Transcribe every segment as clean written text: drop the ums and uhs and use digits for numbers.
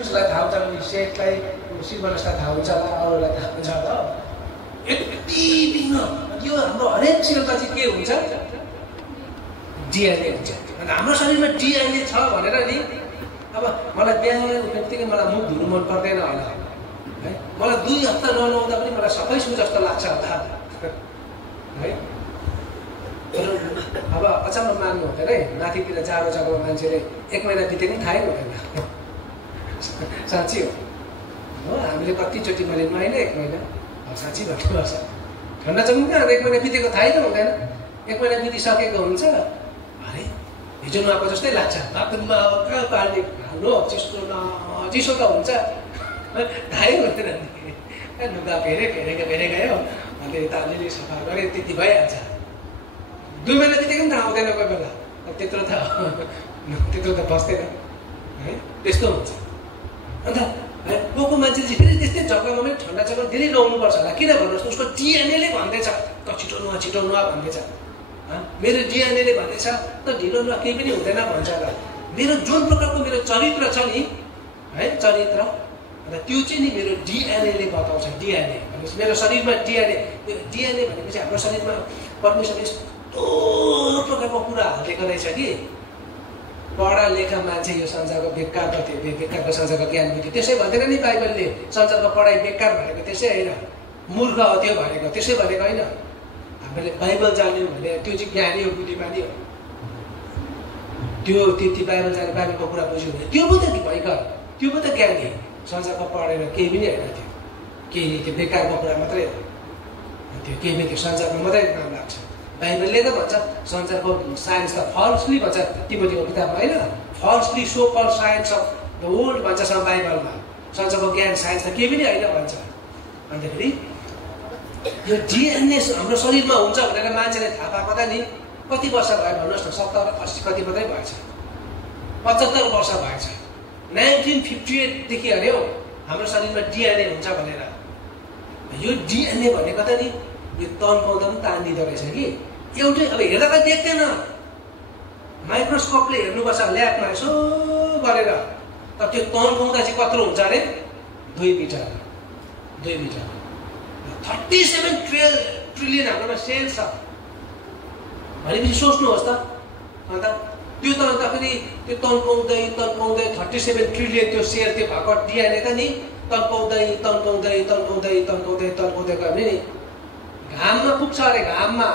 उसलाई थाहा हुन्छ भने सेटलाई सिर्वनस्ता थाहा हुन्छ होला, अरूलाई थाहा हुन्छ होला। यति बिघ्न यो हाम्रो हरेक सेलमा चाहिँ के हुन्छ, डिएनए हुन्छ। अनि हाम्रो शरीरमा डिएनए छ भनेर नि अब मलाई बिहान उठ्नेबित्तिकै मलाई मुख धुनु मन पर्दैन होला है, मलाई 2 हप्ता ननुहाउँदा पनि मलाई सबै सु जस्तो लाग्छ होला है। अब अचम्म मान्नु हुँदैन है, माथितिर जाडो जग्गामा मान्छेले 1 महिना बितेको पनि थाहै हुँदैन। साँच्ची हो, हामीले कतिचोटि मैले महिना 1 महिना साँच्ची भन्नुपर्छ, ठन्डा जग्गामा कहाँ 1 महिना बितेको थाहै त हुँदैन। 1 महिना बितिसकेको हुन्छ, अरे हिजो नुहाएको जस्तै लाग्छ, बाथरुममा कहाँ पाल्ने हाम्रो चिसो त हुन्छ थाहै हुँदैन। लुगा फेरे गयो अन्त यता अलिअलि सफा गरेँ त्यति भइहाल्छ। 2 महिना बितेको पनि थाहा हुँदैन कोही बेला, त्यत्रो त बस्दैन है, त्यस्तो हुन्छ। अन्त को मान्छेले चाहिँ फेरि त्यस्तै जग्गामा पनि ठन्डा जग्गा धेरै रहनुपर्छ होला, किन भन्नुहोस् त, उसको डिएनएले भन्दैछ त छिटो नुहा भन्दैछ। मेरो डिएनएले भन्दैछ त ढिलो नुहा केही पनि हुँदैन भन्छ र मेरो जुन प्रकारको मेरो चरित्र छ नि है, चरित्र अन्त त्यो चाहिँ नि मेरो डिएनएले बताउँछ। डिएनए भनेपछि मेरो शरीरमा डिएनए भनेपछि हाम्रो शरीरमा परमेश्वरले यस्तो प्रकारको कुरा हालिदिएको रहेछ कि पढा लेखा मान्छे यो संसारको बेकार कति, बेकारको संसारको ज्ञान बुद्धि त्यसै भन्दैन नि बाइबलले। संसारको पढाइ बेकार भनेको त्यसै होइन, मूर्ख हो त्यो भनेको त्यसै भनेको होइन। हामीले बाइबल जान्यौँ भने त्यो चाहिँ ज्ञानी हो, बुद्धिमानी हो। त्यो त्यति बाइबल जाने, बाइबलको कुरा बुझ्यो भने त्यो पो त भयङ्कर, त्यो पो त ज्ञानी। संसारको पढेर केही पनि होइन, त्यो बेकारको कुरा मात्रै हो। त्यो केही पनि संसारमा मात्रै काम लाग्छ। बाइबलले त भन्छ संसारको साइन्स त फल्सली भन्छ तिमोथीको किताबमा होइन, falsely so called science of the world भन्छ बाइबलमा। संसारको ज्ञान साइन्स त केही पनि होइन भन्छ। अन्तखेरि यो डिएनए हाम्रो शरीरमा हुन्छ भनेर मान्छेले थाहा पाएको त नि कति वर्ष भयो भन्नुहोस् न, 70 80 कति मात्रै भएछ, 75 वर्ष भएछ। 1958देखि अरे हो हाम्रो शरीरमा डिएनए हुन्छ भनेर। यो डिएनए भनेको त नि यो तन्काउँदा पनि तानिदिँदो रहेछ कि एउटै। अब हेर्दा त देख्दैन, माइक्रोस्कोपले हेर्नुपर्छ ल्याबमा यसो गरेर, तर त्यो तन्काउँदा चाहिँ कत्रो हुन्छ अरे 2 मिटर 37 ट्रिलियन हाम्रोमा सेल छ भनेपछि सोच्नुहोस् त। अन्त त्यो त अन्त फेरि त्यो तन्काउँदै 37 ट्रिलियन त्यो सेल त्यो भएको डिएनए त नि तन्काउँदै गयो भने नि घाममा पुग्छ अरे, घाममा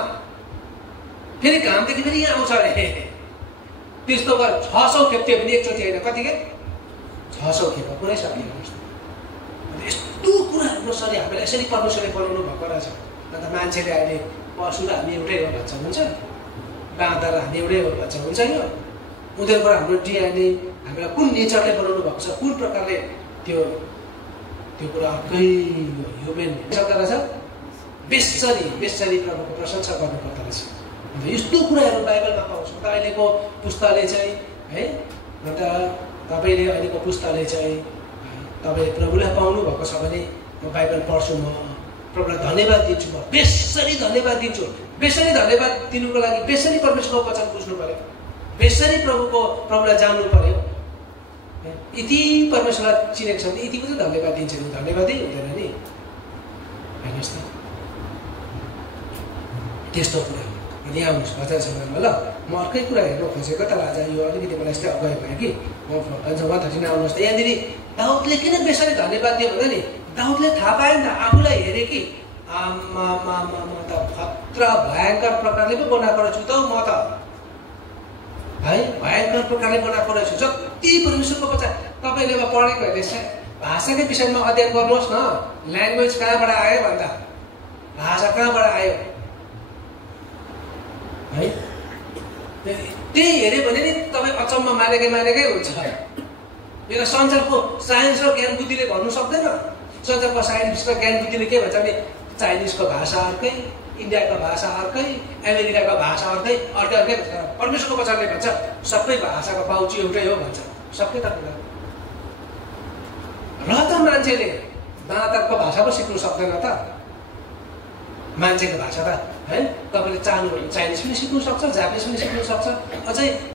फेरि घामदेखि फेरि यहाँ आउँछ अरे। त्यस्तो गरेर 600 खेप थियो भने एकचोटि होइन, कति के 600 खेप पुरै सकिन्छ। यस्तो कुरा हाम्रो शरीर हामीलाई यसरी परमेश्वरले बनाउनु भएको रहेछ। अन्त मान्छेले अहिले पशु र हामी एउटै हो भन्छ, हुन्छ बाँदर र हामी एउटै हो भन्छ, हुन्छ। यो उनीहरूको हाम्रो डिएनए हामीलाई कुन नेचरले बनाउनु भएको छ, कुन प्रकारले त्यो कुरा अर्कै ह्युमेन सक्दो रहेछ। बेसरी प्रभुको प्रशंसा गर्नुपर्दो रहेछ। अन्त यस्तो कुराहरू बाइबलमा पाउँछौँ। त अहिलेको पुस्ताले चाहिँ है, अन्त तपाईँले अहिलेको पुस्ताले चाहिँ तपाईँले प्रभुलाई पाउनु भएको छ भने म बाइबल पढ्छु, म प्रभुलाई धन्यवाद दिन्छु, म बेसरी धन्यवाद दिन्छु। बेसरी धन्यवाद दिनुको लागि बेसरी परमेश्वरको वचन बुझ्नु पर्यो, बेसरी प्रभुलाई जान्नु पर्यो। यति परमेश्वरलाई चिनेको छ भने यति पनि धन्यवाद दिन्छ नि, धन्यवादै हुँदैन नि, हेर्नुहोस् त। त्यस्तो कुरा हो। अनि आउनुहोस् भजन सङ्ग्रहमा। ल म अर्कै कुरा हेर्नु खोजेको, तर आज यो अलिकति मलाई यस्तै अगाडि भयो कि म भजन 113 आउनुहोस् त। यहाँनिर दाउदले किन बेसरी धन्यवाद दियो भन्दा नि दाउदले थाहा पायो नि त, आफूलाई हेरे कि म त खतरा भयङ्कर प्रकारले पो बनाएको रहेछु त म त है, भयङ्कर प्रकारले बनाएको रहेछु। जति परमेश्वरको बच्चा तपाईँले अब पढेको हेर्नुहोस्, भाषाकै विषयमा अध्ययन गर्नुहोस् न। ल्याङ्ग्वेज कहाँबाट आयो भन्दा भाषा कहाँबाट आयो है, त्यही हेऱ्यो भने नि तपाईँ अचम्म मानेकै हुन्छ। यो संसारको साइन्स र ज्ञान बुद्धिले भन्नु सक्दैन। संसारको साइन्स र ज्ञान बुद्धिले के भन्छ भने चाइनिजको भाषा अर्कै, इन्डियाको भाषा अर्कै, अमेरिकाको भाषा अर्कै भन्छ। परमेश्वरको वचनले भन्छ सबै भाषाको पाउची एउटै हो भन्छ, सबै त कुरा। र त मान्छेले बाँदरको भाषा पो सिक्नु सक्दैन त, मान्छेको भाषा त है। तपाईँले चाहनु भने चाइनिज पनि सिक्नु सक्छ, जापानिज पनि सिक्नु सक्छ, अझै